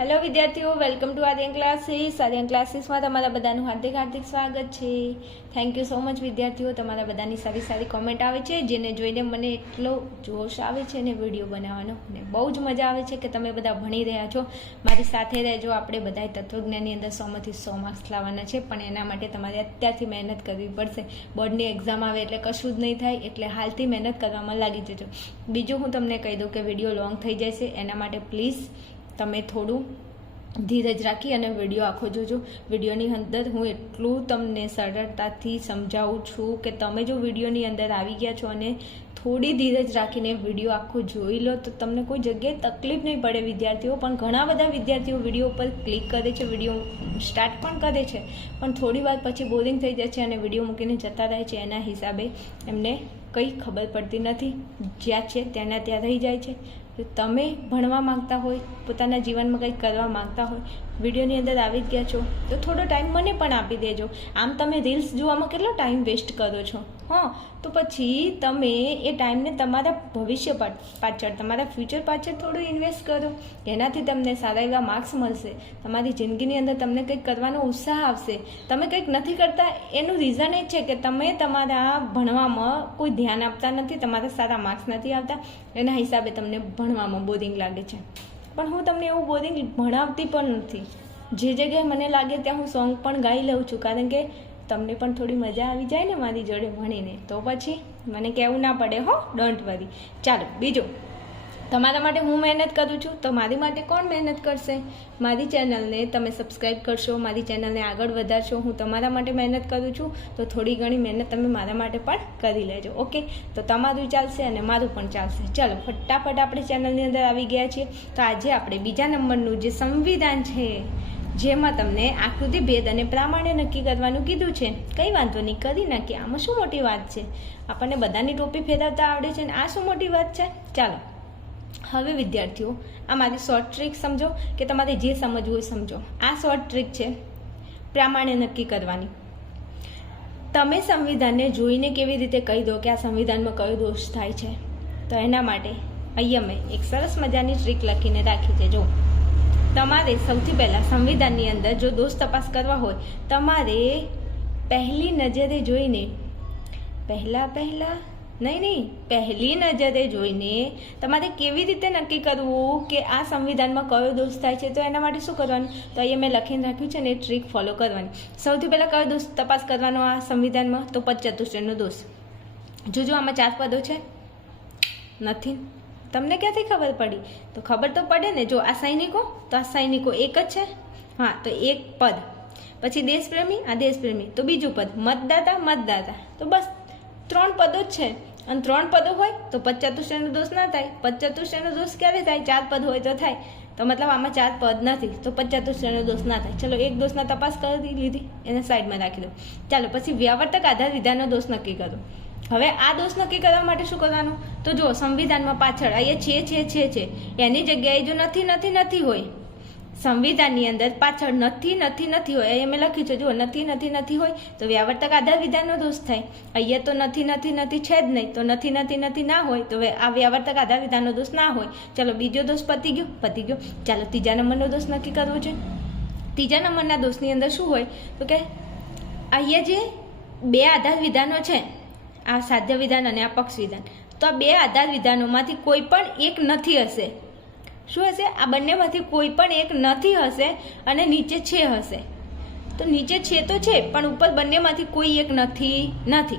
Hello વિદ્યાર્થીઓ. Welcome to Aryan classes Aryan ક્લાસીસમાં તમારા બધાનું હાર્દિક હાર્દિક સ્વાગત છે. થેન્ક યુ સો મચ વિદ્યાર્થીઓ. તમારા બધાની સારી સારી કોમેન્ટ આવે છે, જેને જોઈને મને એટલો જોશ આવે છે ને વીડિયો બનાવવાનો ને બહુ જ મજા આવે છે કે તમે બધા ભણી રહ્યા છો. મારી સાથે રહેજો. આપણે બધાએ તત્વજ્ઞાનની અંદર સોમાંથી સો માર્ક્સ લાવવાના છે, પણ એના માટે તમારે અત્યારથી મહેનત કરવી પડશે. બોર્ડની એક્ઝામ આવે એટલે કશું જ નહીં થાય, એટલે હાલથી મહેનત કરવામાં લાગી જજો. બીજું હું તમને કહી દઉં કે વીડિયો લોંગ થઈ જશે. એના માટે પ્લીઝ તમે થોડું ધીરજ રાખી અને વીડિયો આખો જોજો. વિડીયોની અંદર હું એટલું તમને સરળતાથી સમજાવું છું કે તમે જો વિડીયોની અંદર આવી ગયા છો અને થોડી ધીરજ રાખીને વીડિયો આખો જોઈ લો, તો તમને કોઈ જગ્યાએ તકલીફ નહીં પડે વિદ્યાર્થીઓ. પણ ઘણા બધા વિદ્યાર્થીઓ વીડિયો ઉપર ક્લિક કરે છે, વીડિયો સ્ટાર્ટ પણ કરે છે, પણ થોડી વાર પછી બોરિંગ થઈ જાય છે અને વીડિયો મૂકીને જતા રહે છે. એના હિસાબે એમને કંઈ ખબર પડતી નથી. જ્યાં છે, ત્યાંના ત્યાં રહી જાય છે. તો તમે ભણવા માંગતા હોય પોતાના જીવનમાં કંઈક કરવા માંગતા હોય વિડીયોની અંદર આવી ગયા છો, તો થોડો ટાઈમ મને પણ આપી દેજો. આમ તમે રીલ્સ જોવામાં કેટલો ટાઈમ વેસ્ટ કરો છો? હા, તો પછી તમે એ ટાઈમને તમારા ભવિષ્ય પાછળ, તમારા ફ્યુચર પાછળ થોડું ઇન્વેસ્ટ કરો. એનાથી તમને સારા એવા માર્ક્સ મળશે. તમારી જિંદગીની અંદર તમને કંઈક કરવાનો ઉત્સાહ આવશે. તમે કંઈક નથી કરતા, એનું રીઝન એ છે કે તમે તમારા ભણવામાં કોઈ ધ્યાન આપતા નથી, તમારા સારા માર્ક્સ નથી આવતા. એના હિસાબે તમને ભણવામાં બોરિંગ લાગે છે. પણ હું તમને એવું બોરિંગ ભણાવતી પણ નથી. જે જગ્યાએ મને લાગે ત્યાં હું સોંગ પણ ગાઈ લઉં છું. કારણ કે તમને પણ થોડી મજા આવી જાય ને મારી જોડે ભણીને. તો પછી મને કહેવું ના પડે હો ડોન્ટ વરી ચાલો, બીજું. તમારા માટે હું મહેનત કરું છું, તો મારી માટે કોણ મહેનત કરશે? મારી ચેનલને તમે સબસ્ક્રાઈબ કરશો, મારી ચેનલને આગળ વધારશો, હું તમારા માટે મહેનત કરું છું, તો થોડી ઘણી મહેનત તમે મારા માટે પણ કરી લેજો, ઓકે? તો તમારું ચાલશે અને મારું પણ ચાલશે. ચાલો, ફટાફટ આપણે ચેનલની અંદર આવી ગયા છીએ. તો આજે આપણે બીજા નંબરનું જે સંવિધાન છે, જેમાં તમને આકૃતિ ભેદ અને પ્રામાણ્ય નક્કી કરવાનું કીધું છે. કંઈ વાંધો નહીં, કરી નાખીએ. આમાં શું મોટી વાત છે? આપણને બધાની ટોપી ફેરવતા આવડે છે ને આ શું મોટી વાત છે? ચાલો હવે વિદ્યાર્થીઓ, આ મારી શોર્ટ ટ્રીક સમજો કે તમારે જે સમજવું હોય સમજો. આ શોર્ટ ટ્રીક છે પ્રામાણ્ય નક્કી કરવાની. તમે સંવિધાનને જોઈને કેવી રીતે કહી દો કે આ સંવિધાનમાં કયો દોષ થાય છે? તો એના માટે અહીંયા મેં એક સરસ મજાની ટ્રીક લખીને રાખી છે. જો તમારે સૌથી પહેલાં સંવિધાનની અંદર જો દોષ તપાસ કરવા હોય, તમારે પહેલી નજરે જોઈને પહેલાં પહેલાં નહીં નહીં. પહેલી નજરે જોઈને તમારે કેવી રીતે નક્કી કરવું કે આ સંવિધાનમાં કયો દોષ થાય છે? તો એના માટે શું કરવાનું? તો અહીંયા મેં લખીને રાખ્યું છે ને એ ટ્રીક ફોલો કરવાની. સૌથી પહેલાં કયો દોષ તપાસ કરવાનો આ સંવિધાનમાં? તો પચચતુષ્ટયનો દોષ. જોજો આમાં ચાર પદો છે. નથી. તમને ક્યાંથી ખબર પડી? તો ખબર તો પડે ને, જો, આ સૈનિકો? તો આ સૈનિકો એક જ છે? હા, તો એક પદ. પછી દેશપ્રેમી? આ દેશપ્રેમી. તો બીજું પદ. મતદાતા મતદાતા. તો બસ, ત્રણ પદો જ છે. અને ત્રણ પદો હોય તો પચચતુષ્ટયનો દોષ ના થાય. પચચતુષ્ટયનો દોષ ક્યારે થાય? ચાર પદ હોય તો થાય. તો મતલબ આમાં ચાર પદ નથી. તો પચચતુષ્ટયનો દોષ ના થાય. ચલો, એક દોષના તપાસ કરી લીધી. એને સાઈડમાં રાખી દો. ચાલો, પછી વ્યાવર્તક આધાર વિધાનનો દોષ નક્કી કરો. હવે આ દોષ નક્કી કરવા માટે શું કરવાનું? તો જો સંવિધાનમાં પાછળ અહીંયા છે છે છે છે. એની જગ્યાએ જો નથી નથી નથી હોય સંવિધાનની અંદર પાછળ નથી નથી નથી હોય. અમે લખ્યું છે જો નથી નથી નથી હોય તો વ્યાવર્તક આધાર વિધાનનો દોષ થાય. અહીંયા તો નથી નથી નથી છે જ નહીં. તો નથી નથી નથી ના હોય તો આ વ્યાવર્તક આધાર વિધાનનો દોષ ના હોય. ચાલો, બીજો દોષ પતી ગયો પતી ગયો. ચાલો, ત્રીજા નંબરનો દોષ નક્કી કરવો છે. ત્રીજા નંબરના દોષની અંદર શું હોય? તો કે અહીંયા જે બે આધાર વિધાનો છે, આ સાધ્ય વિધાન અને આ પક્ષ વિધાન તો આ બે આધાર વિધાનોમાંથી કોઈ પણ એક નથી હશે. શું હશે? આ બંનેમાંથી કોઈ પણ એક નથી હશે અને નીચે છે હશે. તો નીચે છે તો છે, પણ ઉપર બંનેમાંથી કોઈ એક નથી નથી.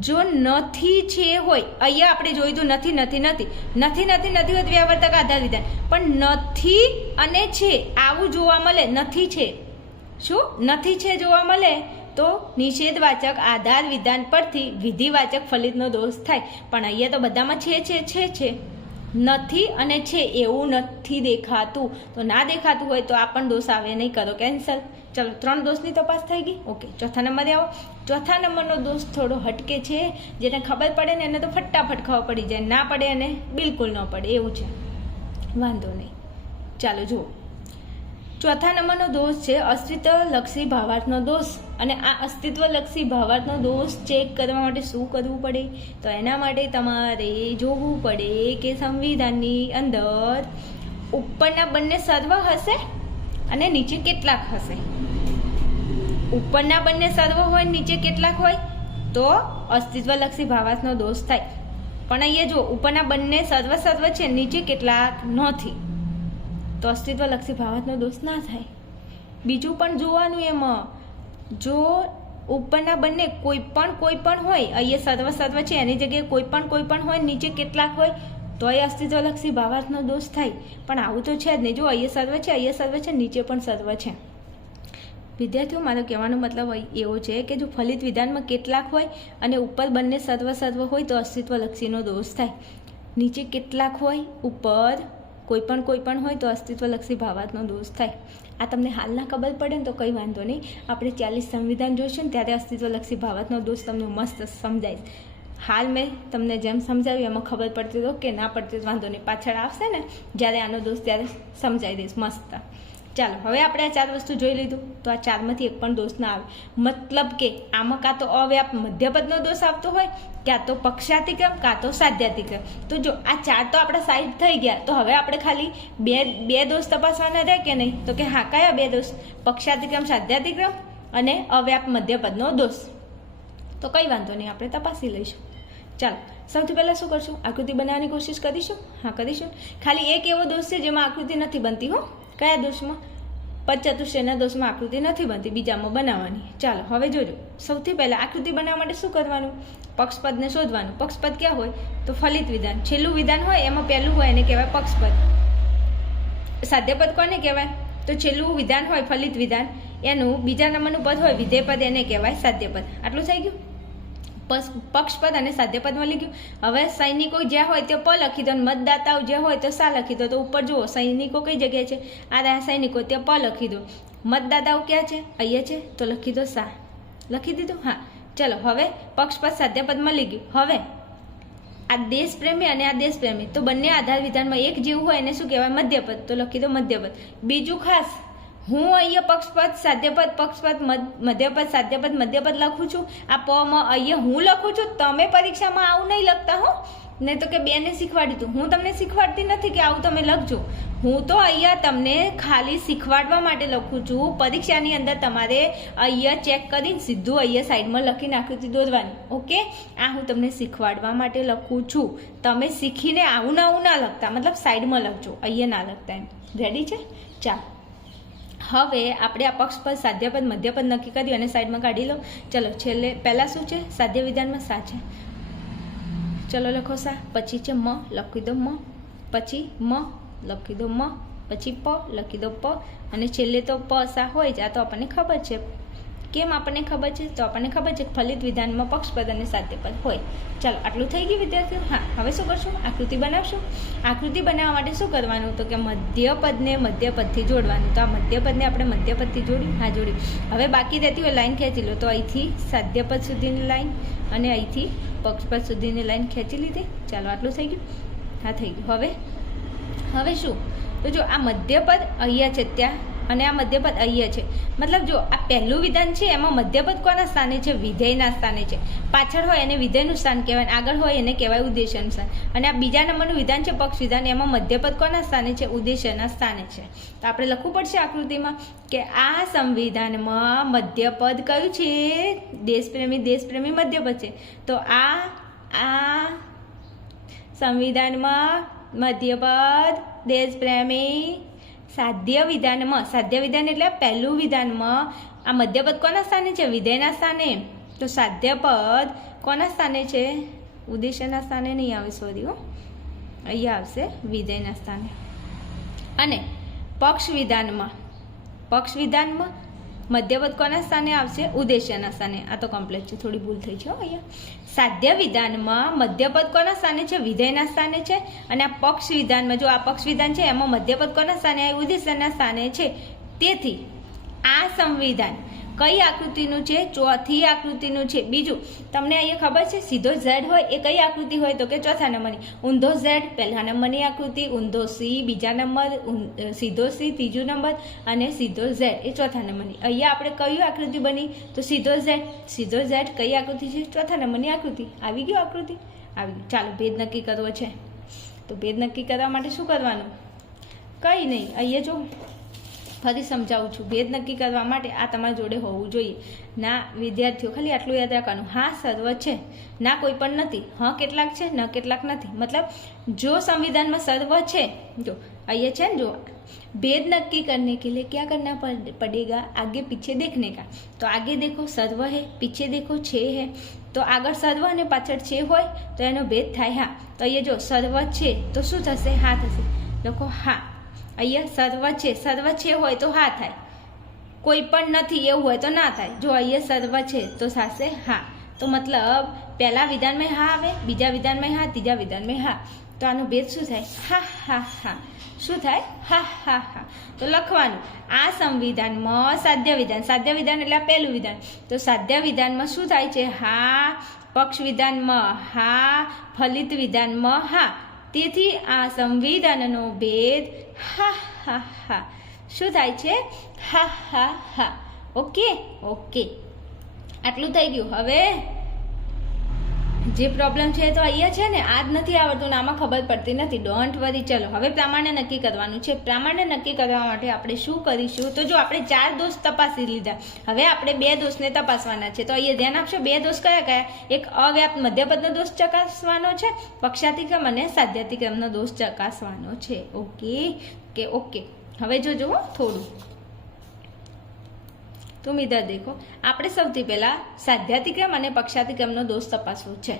જો નથી છે હોય, અહીંયા આપણે જોયું હતું નથી નથી. નથી નથી નથી નથી વ્યવર્તક વ્યાવર્તક આધાર વિધાન પણ નથી અને છે, આવું જોવા મળે, નથી છે. શું? નથી છે જોવા મળે, તો નિષેધવાચક આધાર વિધાન પરથી વિધિવાચક ફલિતનો દોષ થાય. પણ અહીંયા તો બધામાં છે છે છે છે. નથી અને છે એવું નથી દેખાતું. તો ના દેખાતું હોય તો આ પણ દોષ આવે નહીં કરો. કેન્સલ. ચલો, ત્રણ દોષની તપાસ થઈ ગઈ? ઓકે, ચોથા નંબરે આવો. ચોથા નંબરનો દોષ થોડો હટકે છે. જેને ખબર પડે ને એને તો ફટાફટ ખબર પડી જાય. ના પડે એને બિલકુલ ન પડે. એવું છે. વાંધો નહીં. ચાલો, જુઓ. ચોથા નંબરનો દોષ છે અસ્તિત્વલક્ષી ભાવાર્થનો દોષ. અને આ અસ્તિત્વલક્ષી ભાવાર્થનો દોષ ચેક કરવા માટે શું કરવું પડે? તો એના માટે તમારે જોવું પડે કે સંવિધાનની અંદર ઉપરના બંને સર્વ હશે અને નીચે કેટલાક હશે. ઉપરના બંને સર્વ હોય નીચે કેટલાક હોય? તો અસ્તિત્વલક્ષી ભાવાર્થનો દોષ થાય. પણ અહીંયા જો ઉપરના બંને સર્વ સર્વ છે નીચે કેટલાક નથી. તો અસ્તિત્વલક્ષી ભાવાર્થનો દોષ ના થાય. બીજું પણ જોવાનું એમાં, જો ઉપરના બંને કોઈ પણ કોઈ પણ હોય, અહીંયા સર્વ સર્વ છે, એની જગ્યાએ કોઈ પણ કોઈ પણ હોય, નીચે કેટલાક હોય તો એ અસ્તિત્વલક્ષી ભાવાર્થનો દોષ થાય. પણ આવું તો છે જ નહીં. જો અહીંયા સર્વ છે, અહીંયા સર્વ છે, નીચે પણ સર્વ છે. વિદ્યાર્થીઓ, મારો કહેવાનો મતલબ એવો છે કે જો ફલિત વિધાનમાં કેટલાક હોય અને ઉપર બંને સર્વ સર્વ હોય, તો અસ્તિત્વલક્ષીનો દોષ થાય. નીચે કેટલાક હોય, ઉપર કોઈ પણ કોઈ પણ હોય તો અસ્તિત્વલક્ષી ભાવાર્થનો દોષ થાય. આ તમને હાલના ખબર પડે ને તો કંઈ વાંધો નહીં. આપણે ચાલીસ સંવિધાન જોઈશું ને ત્યારે અસ્તિત્વલક્ષી ભાવાર્થનો દોષ તમને મસ્ત સમજાય હાલ મેં તમને જેમ સમજાવ્યું એમાં ખબર પડતી તો કે ના પડતી વાંધો નહીં. પાછળ આવશે ને, જ્યારે આનો દોષ ત્યારે સમજાવી દઈશ મસ્ત. ચાલો, હવે આપણે આ ચાર વસ્તુ જોઈ લીધું. તો આ ચારમાંથી એક પણ દોષ ના આવે. મતલબ કે આમાં કાં તો અવ્યાપ, મધ્યપદનો દોષ આવતો હોય, ક્યાં તો પક્ષાતિક્રમ, કાં તો સાધ્યાતિક્રમ. તો જો આ ચાર તો આપણા સાઈડ થઈ ગયા, તો હવે આપણે ખાલી બે બે દોષ તપાસવાના રહે કે નહીં? તો કે હા, કયા બે દોષ? પક્ષાતિક્રમ, સાધ્યાતિક્રમ અને અવ્યાપ, મધ્યપદનો દોષ. તો કંઈ વાંધો નહીં, આપણે તપાસી લઈશું. ચાલો, સૌથી પહેલાં શું કરશું? આકૃતિ બનાવવાની કોશિશ કરીશું? હા, કરીશું. ખાલી એક એવો દોષ છે જેમાં આકૃતિ નથી બનતી, હો. કયા દોષમાં? પચતુષ્યના દોષમાં આકૃતિ નથી બનતી, બીજામાં બનાવવાની. ચાલો, હવે જોજો. સૌથી પહેલાં આકૃતિ બનાવવા માટે શું કરવાનું? પક્ષપદને શોધવાનું. પક્ષપદ ક્યાં હોય? તો ફલિત વિધાન. છેલ્લું વિધાન હોય, એમાં પહેલું હોય એને કહેવાય પક્ષપદ સાધ્યપદ કોને કહેવાય? તો છેલ્લું વિધાન હોય, ફલિત વિધાન. એનું બીજા નંબરનું પદ હોય વિધેયપદ એને કહેવાય સાધ્યપદ આટલું થઈ ગયું? પક્ષપદ અને સાધ્યપદમાં લખ્યું. હવે સૈનિકો જ્યાં હોય તે પ લખી દો અને મતદાતાઓ જે હોય તો સા લખી દો. તો ઉપર જુઓ, સૈનિકો કઈ જગ્યાએ છે? આ રહ્યા સૈનિકો તે પ લખી દો. મતદાતાઓ ક્યાં છે? અહીંયા છે? તો લખી દો સા. લખી દીધું? હા. ચલો, હવે પક્ષપદ, સાધ્યપદમાં લઈ હવે આ દેશપ્રેમી અને આ દેશપ્રેમી. તો બંને આધાર વિધાનમાં એક જેવું હોય એને શું કહેવાય? મધ્યપદ. તો લખી દો મધ્યપદ. બીજું ખાસ હું અહીંયા પક્ષપદ સાધ્યપદ પક્ષપદ મધ- મધ્યપદ, સાધ્યપદ, મધ્યપદ લખું છું. આ પ મ અહીંયા હું લખું છું. તમે પરીક્ષામાં આવું નહીં લખતા હો. નહીં તો કે બેને શીખવાડી તું હું તમને શીખવાડતી નથી કે આવું તમે લખજો. હું તો અહીંયા તમને ખાલી શીખવાડવા માટે લખું છું. પરીક્ષાની અંદર તમારે અહીંયા ચેક કરીને સીધું અહીંયા સાઈડમાં લખી નાખ્યું દોરવાની. ઓકે? આ હું તમને શીખવાડવા માટે લખું છું. તમે શીખીને આવું ના આવું ના લખતા. મતલબ સાઈડમાં લખજો. અહીંયા ના લખતા એમ. રેડી છે? ચાલો. હવે આપણે આ પક્ષપદ સાધ્યપદ, મધ્યપદ નક્કી કર્યું અને સાઈડમાં કાઢી લો. ચલો, છેલ્લે પહેલાં શું છે? સાધ્ય વિધાનમાં સા છે. ચલો, લખો સા. પછી છે મ, લખી દો મ. પછી મ, લખી દો મ. પછી પ, લખી દો પ. અને છેલ્લે તો પ સા હોય જ. આ તો આપણને ખબર છે. કેમ આપણને ખબર છે? તો આપણને ખબર છે ફલિત વિધાનમાં પક્ષપદ અને સાધ્યપદ હોય. ચાલો, આટલું થઈ ગયું વિદ્યાર્થીઓ? હા, હવે શું કરશું? આકૃતિ બનાવશું. આકૃતિ બનાવવા માટે શું કરવાનું? તો કે મધ્યપદને મધ્યપદથી જોડવાનું. તો આ મધ્યપદને આપણે મધ્યપદથી જોડ્યું હા જોડ્યું હવે બાકી રહેતી હોય લાઈન ખેંચી લો. તો અહીંથી સાધ્યપદ સુધીની લાઈન અને અહીંથી પક્ષપદ સુધીની લાઈન ખેંચી લીધી. ચાલો, આટલું થઈ ગયું. હા, થઈ ગયું. હવે હવે શું? તો જો આ મધ્યપદ અહીંયા છે, ત્યાં અને આ મધ્યપદ અહીંયા છે. મતલબ જો આ પહેલું વિધાન છે, એમાં મધ્યપદ કોના સ્થાને છે? વિધેયના સ્થાને છે. પાછળ હોય એને વિધેયનું સ્થાન કહેવાય, આગળ હોય એને કહેવાય ઉદ્દેશ્યનું સ્થાન. અને આ બીજા નંબરનું વિધાન છે, પક્ષ વિધાન, એમાં મધ્યપદ કોના સ્થાને છે? ઉદ્દેશ્યના સ્થાને છે. તો આપણે લખવું પડશે આકૃતિમાં કે આ સંવિધાનમાં મધ્યપદ કયું છે? દેશપ્રેમી દેશપ્રેમી મધ્યપદ છે. તો આ આ સંવિધાનમાં મધ્યપદ, દેશપ્રેમી સાધ્ય વિધાનમાં, સાધ્ય વિધાન એટલે પહેલું વિધાનમાં, આ મધ્યપદ કોના સ્થાને છે? વિધેયના સ્થાને. તો સાધ્યપદ કોના સ્થાને છે? ઉદ્દેશ્યના સ્થાને નહીં આવે સોરી હો. અહીંયા આવશે વિધેયના સ્થાને. અને પક્ષ વિધાનમાં પક્ષ વિધાનમાં મધ્યપદ કોના સ્થાને આવશે, ઉદ્દેશ્યના સ્થાને. આ તો કમ્પ્લીટ છે, થોડી ભૂલ થઈ છે અહીંયા. સાધ્ય વિધાનમાં મધ્યપદ કોના સ્થાને છે, વિધેયના સ્થાને છે, અને આ પક્ષ વિધાનમાં જો આ પક્ષ વિધાન છે, એમાં મધ્યપદ કોના સ્થાને આ ઉદ્દેશ્યના સ્થાને છે. તેથી આ સંવિધાન કઈ આકૃતિનું છે? ચોથી આકૃતિનું છે. બીજું, તમને અહીંયા ખબર છે, સીધો ઝેડ હોય એ કઈ આકૃતિ હોય તો કે ચોથા નંબરની? ઊંધો ઝેડ, પહેલા નંબરની આકૃતિ, ઊંધો સી, બીજા નંબર સીધો સી, ત્રીજો નંબર અને સીધો ઝેડ, એ ચોથા નંબરની. અહીંયા આપણે કયું આકૃતિ બની? તો સીધો ઝેડ. સીધો ઝેડ કઈ આકૃતિ છે? ચોથા નંબરની આકૃતિ. આવી ગયું આકૃતિ? આવી ચાલો, ભેદ નક્કી કરવો છે. તો ભેદ નક્કી કરવા માટે શું કરવાનું? કંઈ નહીં. અહીંયા જો ફરી સમજાવું છું ભેદ નક્કી કરવા માટે આ તમારી જોડે હોવું જોઈએ ના વિદ્યાર્થીઓ ખાલી આટલું યાદ રાખવાનું હા સર્વ છે ના કોઈ પણ નથી હા કેટલાક છે ન કેટલાક નથી મતલબ જો સંવિધાનમાં સર્વ છે જો અહીંયા છે ને જો भेद नक्की करने के लिए क्या करना पड़- पड़ेगा आगे पीछे देखने का तो आगे देखो સર્વ है પીછે દેખો છે है તો આગળ સર્વ અને પાછળ છે હોય તો એનો ભેદ થાય હા તો અહીંયા જો સર્વ છે તો શું થશે હા થશે લખો હા અહીંયા સર્વ છે સર્વ છે હોય તો હા થાય. કોઈ પણ નથી, એવું હોય તો ના થાય. જો અહીંયા સર્વ છે, તો થશે હા. તો મતલબ પહેલા વિધાનમાં હા આવે, બીજા વિધાનમાં હા, ત્રીજા વિધાનમાં હા. તો આનો ભેદ શું થાય? હા હા હા. શું થાય? હા હા હા. તો લખવાનું, આ સંવિધાનમાં સાધ્ય વિધાન. સાધ્ય વિધાન એટલે પહેલું વિધાન. તો સાધ્ય વિધાનમાં શું થાય છે? હા. પક્ષ વિધાનમાં હા. ફલિત વિધાનમાં હા. તેથી આ સંવિધાનનો ભેદ હા હા હા. શું થાય છે? હા હા હા. ઓકે? ઓકે. આટલું થઈ ગયું. હવે જે પ્રોબ્લેમ છે તો અહીંયા છે ને, આ જ નથી આવડતું ને આમાં ખબર પડતી નથી. ડોન્ટ વરી ચલો, હવે પ્રામાણ્ય નક્કી કરવાનું છે. પ્રામાણ્ય નક્કી કરવા માટે આપણે શું કરીશું? તો જો આપણે ચાર દોષ તપાસી લીધા. હવે આપણે બે દોષને તપાસવાના છે. તો અહીંયા ધ્યાન આપશો, બે દોષ કયા કયા? એક અવ્યાપ્ત મધ્યપદનો દોષ ચકાસવાનો છે, પક્ષાતિક્રમ અને સાધ્યાતિક્રમનો દોષ ચકાસવાનો છે. ઓકે કે ઓકે હવે જો જુઓ, થોડું. તુમ ઇધર દેખો. આપણે સૌથી પહેલાં સાધ્યાતિક્રમ અને પક્ષાતિક્રમનો દોષ તપાસવો છે.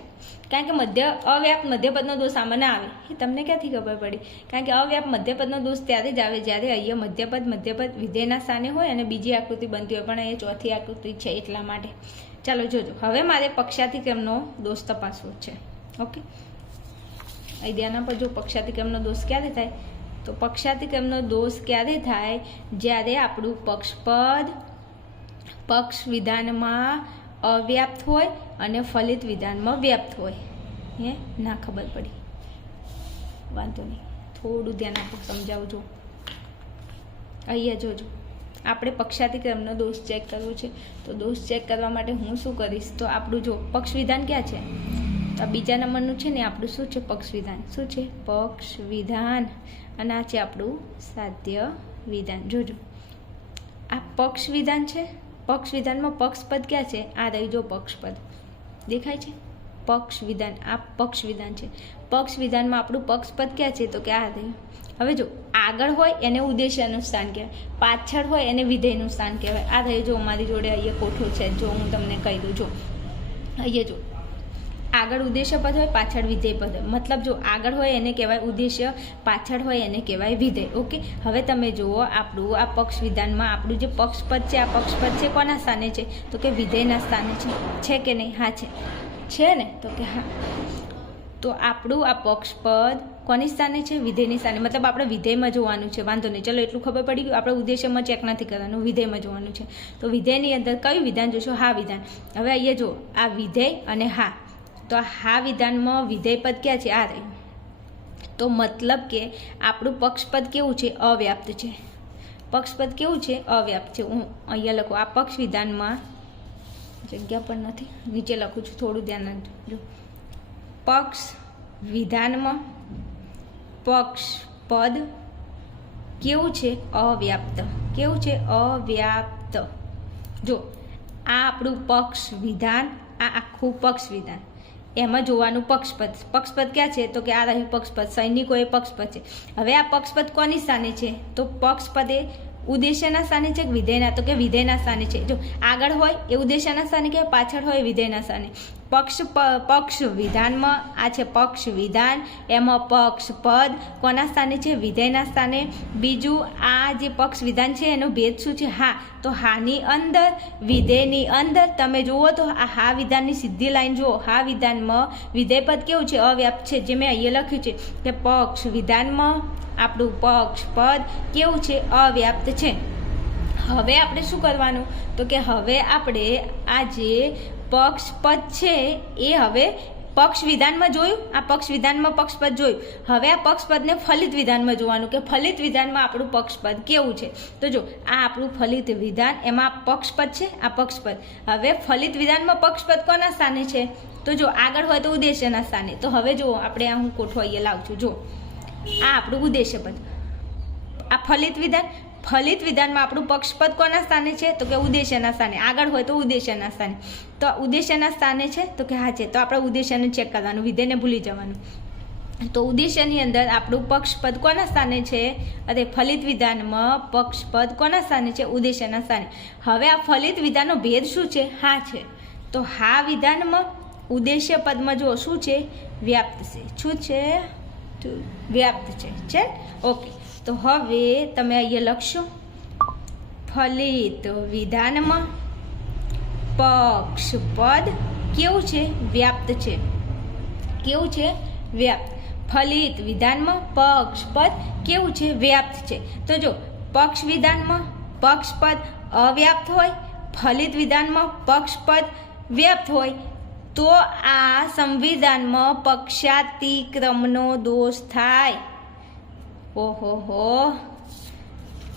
કારણ કે મધ્ય અવ્યાપ મધ્યપદનો દોષ આમાં ના આવે. એ તમને ક્યાંથી ખબર પડી? કારણ કે અવ્યાપ મધ્યપદનો દોષ ત્યારે જ આવે જ્યારે અહીંયા મધ્યપદ મધ્યપદ વિધેયના સ્થાને હોય અને બીજી આકૃતિ બનતી હોય, પણ અહીંયા ચોથી આકૃતિ છે એટલા માટે. ચાલો જોજો. હવે મારે પક્ષાતિક્રમનો દોષ તપાસવો છે. ઓકે? અહીં ધ્યાન આપો જો પક્ષાતિક્રમનો દોષ ક્યારે થાય? તો પક્ષાતિક્રમનો દોષ ક્યારે થાય? જ્યારે આપણું પક્ષપદ પક્ષ વિધાનમાં અવ્યાપ્ત હોય અને ફલિત વિધાનમાં વ્યાપ્ત હોય. હે? ના ખબર પડી. વાંધો નહીં. થોડું ધ્યાન આપો, સમજાવજો. અહીંયા જોજો. આપણે પક્ષાતિક્રમનો દોષ ચેક કરવો છે. તો દોષ ચેક કરવા માટે હું શું કરીશ? તો આપણું જો પક્ષ વિધાન ક્યાં છે? તો બીજા નંબરનું છે ને, આપણું શું છે? પક્ષ વિધાન. શું છે? પક્ષ વિધાન. અને આ છે આપણું સાધ્ય વિધાન. જોજો. આ પક્ષ વિધાન છે પક્ષ વિધાનમાં પક્ષપદ ક્યાં છે? આ રહી જો પક્ષપદ દેખાય છે? પક્ષ વિધાન. આ પક્ષ વિધાન છે. પક્ષ વિધાનમાં આપણું પક્ષપદ ક્યાં છે? તો કે આ રહ્યું હવે જો આગળ હોય એને ઉદ્દેશ્યનું સ્થાન કહેવાય. પાછળ હોય એને વિધેયનું સ્થાન કહેવાય. આ રહ્યું જો મારી જોડે અહીંયા કોઠો છે. જો હું તમને કહી દઉં. જો અહીંયા જો આગળ ઉદ્દેશ્ય પદ હોય, પાછળ વિધેય પદ હોય. મતલબ જો આગળ હોય, એને કહેવાય ઉદ્દેશ્ય, પાછળ હોય, એને કહેવાય વિધેય. ઓકે? હવે તમે જુઓ, આપણું આ પક્ષ વિધાનમાં આપણું જે પક્ષપદ છે, આ પક્ષપદ છે કોના સ્થાને છે? તો કે વિધેયના સ્થાને છે. છે કે નહીં? હા, છે. છે ને? તો કે હા. તો આપણું આ પક્ષપદ કોની સ્થાને છે? વિધેયની સ્થાને. મતલબ આપણે વિધેયમાં જોવાનું છે. વાંધો નહીં. ચલો, એટલું ખબર પડી ગયું. આપણે ઉદ્દેશ્યમાં ચેક નથી કરવાનું. વિધેયમાં જોવાનું છે. તો વિધેયની અંદર કયું વિધાન જોશો? હા, વિધાન. હવે અહીંયા જો આ વિધેય અને હા. તો હા વિધાનમાં વિધેયપદ ક્યાં છે? આ રહ્યું. તો મતલબ કે આપણું પક્ષપદ કેવું છે? અવ્યાપ્ત છે. પક્ષપદ કેવું છે? અવ્યાપ્ત છે. હું અહીંયા લખું. આ પક્ષ વિધાનમાં જગ્યા પણ નથી. નીચે લખું છું. થોડું ધ્યાન રાખજો. પક્ષ વિધાનમાં પક્ષ પદ કેવું છે? અવ્યાપ્ત. કેવું છે? અવ્યાપ્ત. જો, આ આપણું પક્ષ વિધાન, આ આખું પક્ષ વિધાન. એમાં જોવાનું પક્ષપદ. પક્ષપદ ક્યાં છે? તો કે આ રહ્યું પક્ષપદ. સૈનિકો એ પક્ષપદ છે. હવે આ પક્ષપદ કોની સાને છે? તો પક્ષપદે એ ઉદ્દેશ્યના સ્થાને છે કે વિધેયના? તો કે વિધેયના સ્થાને છે. જો આગળ હોય એ ઉદ્દેશ્યના સ્થાને કે પાછળ હોય વિધેયના સ્થાને પક્ષ પક્ષ વિધાનમાં, આ છે પક્ષ વિધાન, એમાં પક્ષ પદ, કોના સ્થાને છે? વિધેયના સ્થાને. બીજું, આ જે પક્ષ વિધાન છે, એનો ભેદ શું છે? હા. તો હાની અંદર, વિધેયની અંદર, તમે જુઓ તો આ હા વિધાનની સીધી લાઈન જુઓ. હા વિધાનમાં વિધેય પદ કેવું છે? અવ્યાપ્ત છે. જે મેં અહીંયા લખ્યું છે કે પક્ષ વિધાનમાં આપણું પક્ષ પદ કેવું છે? અવ્યાપ્ત છે. હવે આપણે શું કરવાનું? તો કે હવે આપણે આ જે પક્ષપદ છે એ હવે પક્ષ વિધાનમાં જોયું. આ પક્ષ વિધાનમાં પક્ષપદ જોયું. હવે આ પક્ષપદને ફલિત વિધાનમાં જોવાનું કે ફલિત વિધાનમાં આપણું પક્ષપદ કેવું છે? તો જો, આ આપણું ફલિત વિધાન એમાં પક્ષપદ છે, આ પક્ષપદ. હવે ફલિત વિધાનમાં પક્ષપદ કોના સ્થાને છે? તો જો, આગળ હોય તો ઉદ્દેશ્યના સ્થાને. તો હવે જો આપણે આ હું કોઠો અહીંયા લાવું છું. જો, આ આપણું ઉદ્દેશ્ય પદ આ ફલિત વિધાન ફલિત વિધાનમાં આપણું પક્ષપદ કોના સ્થાને છે? તો કે ઉદ્દેશ્યના સ્થાને. આગળ હોય તો ઉદ્દેશ્યના સ્થાને. તો ઉદ્દેશ્યના સ્થાને છે? તો કે હા છે. તો આપણે ઉદ્દેશ્યને ચેક કરવાનું, વિધેયને ભૂલી જવાનું. તો ઉદ્દેશ્યની અંદર આપણું પક્ષપદ કોના સ્થાને છે? અરે ફલિત વિધાનમાં પક્ષપદ કોના સ્થાને છે? ઉદ્દેશ્યના સ્થાને. હવે આ ફલિત વિધાનનો ભેદ શું છે? હા છે. તો હા વિધાનમાં ઉદ્દેશ્ય પદમાં જો શું છે? વ્યાપ્ત છે. શું છે? વ્યાપ્ત છે. છે ઓકે. તો હવે તમે અહીંયા લખશો. ફલિત વિધાનમાં પક્ષપદ કેવું છે? વ્યાપ્ત છે. કેવું છે? વ્યાપ્ત. ફલિત વિધાનમાં પક્ષપદ કેવું છે? વ્યાપ્ત છે. તો જો, પક્ષ વિધાનમાં પક્ષપદ અવ્યાપ્ત હોય, ફલિત વિધાનમાં પક્ષપદ વ્યાપ્ત હોય તો આ સંવિધાનમાં પક્ષાતિક્રમનો દોષ થાય. ઓહો હો.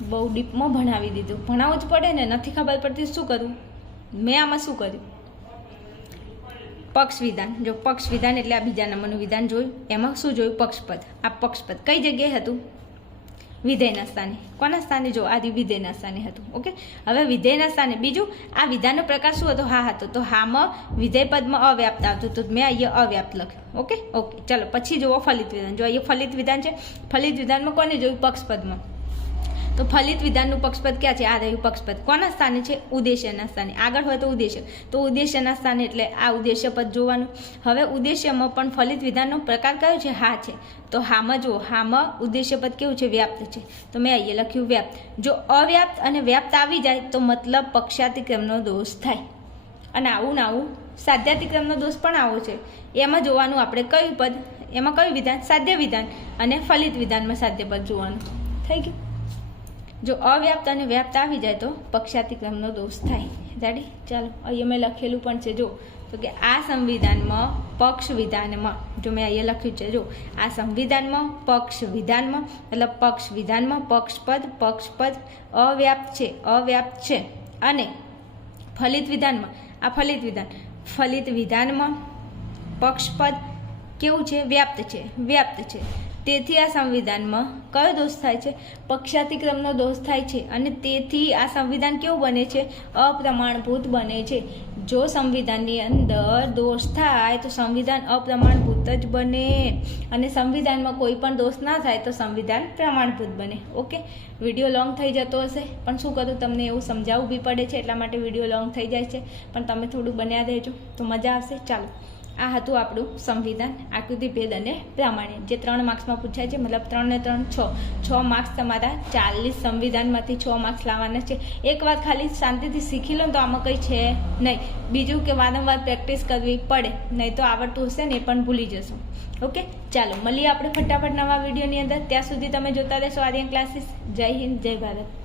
બહુ ડીપમાં ભણાવી દીધું. ભણાવવું જ પડે ને, નથી ખબર પડતી શું કરવું મેં આમાં શું કર્યું? પક્ષ વિધાન જો પક્ષ વિધાન એટલે આ બીજા નંબરનું વિધાન જોયું. એમાં શું જોયું? પક્ષપદ. આ પક્ષપદ કઈ જગ્યાએ હતું? વિધેયના સ્થાને. કોના સ્થાને? જો આદિ વિધેયના સ્થાને હતું. ઓકે? હવે વિધેયના સ્થાને બીજું, આ વિધાનનો પ્રકાર શું હતો? હા હતો. તો હામાં વિધેય પદમાં અવ્યાપ્ત આવતું તો મેં અહીંયા અવ્યાપ્ત લખ્યું. ઓકે? ઓકે, ચલો, પછી જુઓ ફલિત વિધાન. જો અહીંયા ફલિત વિધાન છે, ફલિત વિધાનમાં કોને જોયું? પક્ષપદમાં તો ફલિત વિધાનનું પક્ષપદ ક્યાં છે? આ રહ્યું પક્ષપદ. કોના સ્થાને છે? ઉદ્દેશ્યના સ્થાને. આગળ હોય તો ઉદ્દેશ્ય તો ઉદ્દેશ્યના સ્થાને એટલે આ ઉદ્દેશ્ય પદ જોવાનું. હવે ઉદ્દેશ્યમાં પણ ફલિત વિધાનનો પ્રકાર કયો છે? હા છે. તો હામાં જુઓ. હામાં ઉદ્દેશ્ય પદ કેવું છે? વ્યાપ્ત છે. તો મેં અહીંયા લખ્યું વ્યાપ્ત. જો અવ્યાપ્ત અને વ્યાપ્ત આવી જાય તો મતલબ પક્ષાતિક્રમનો દોષ થાય. અને આવું ને આવું સાધ્યાતિક્રમનો દોષ પણ આવો છે. એમાં જોવાનું આપણે કયું પદ? એમાં કયું વિધાન? સાધ્ય વિધાન. અને ફલિત વિધાનમાં સાધ્ય પદ જોવાનું. થઈ ગયું? જો અવ્યાપ્ત અને વ્યાપ્ત આવી જાય તો પક્ષાતિક્રમનો દોષ થાય. જાડી ચાલો, અહીંયા મેં લખેલું પણ છે, જો. તો કે આ સંવિધાનમાં પક્ષ વિધાનમાં, જો મેં અહીંયા લખ્યું છે, જો. આ સંવિધાનમાં પક્ષ વિધાનમાં, મતલબ પક્ષ વિધાનમાં પક્ષપદ પક્ષપદ અવ્યાપ્ત છે અવ્યાપ્ત છે. અને ફલિત વિધાનમાં, આ ફલિત વિધાન, ફલિત વિધાનમાં પક્ષપદ કેવું છે? વ્યાપ્ત છે વ્યાપ્ત છે. તેથી આ સંવિધાનમાં કયો દોષ થાય છે? પક્ષાતિક્રમનો દોષ થાય છે અને તેથી આ સંવિધાન કેવું બને છે? અપ્રમાણભૂત બને છે. જો સંવિધાનની અંદર દોષ થાય, તો સંવિધાન અપ્રમાણભૂત જ બને. અને સંવિધાનમાં કોઈ પણ દોષ ના થાય, તો સંવિધાન પ્રમાણભૂત બને. ઓકે? વીડિયો લોંગ થઈ જતો હશે, પણ શું કરું? તમને એવું સમજાવવું બી પડે છે, એટલા માટે વીડિયો લોંગ થઈ જાય છે. પણ તમે થોડું બન્યા રહેજો, તો મજા આવશે. ચાલો. આ હતું આપણું સંવિધાન, આકૃતિ ભેદ અને પ્રામાણ્ય, જે ત્રણ માર્ક્સમાં પૂછાય છે, મતલબ ત્રણ ને ત્રણ, છ. છ માર્ક્સ તમારા ચાલીસ સંવિધાનમાંથી છ માર્ક્સ લાવવાના છે. એક વાત ખાલી શાંતિથી શીખી લો તો આમાં કંઈ છે નહીં. બીજું કે વારંવાર પ્રેક્ટિસ કરવી પડે, નહીં તો આવડતું હશે ને એ પણ ભૂલી જશો. ઓકે? ચાલો, મળીએ આપણે ફટાફટ નવા વિડીયોની અંદર. ત્યાં સુધી તમે જોતા રહેશો આર્યન ક્લાસીસ. જય હિન્દ, જય ભારત.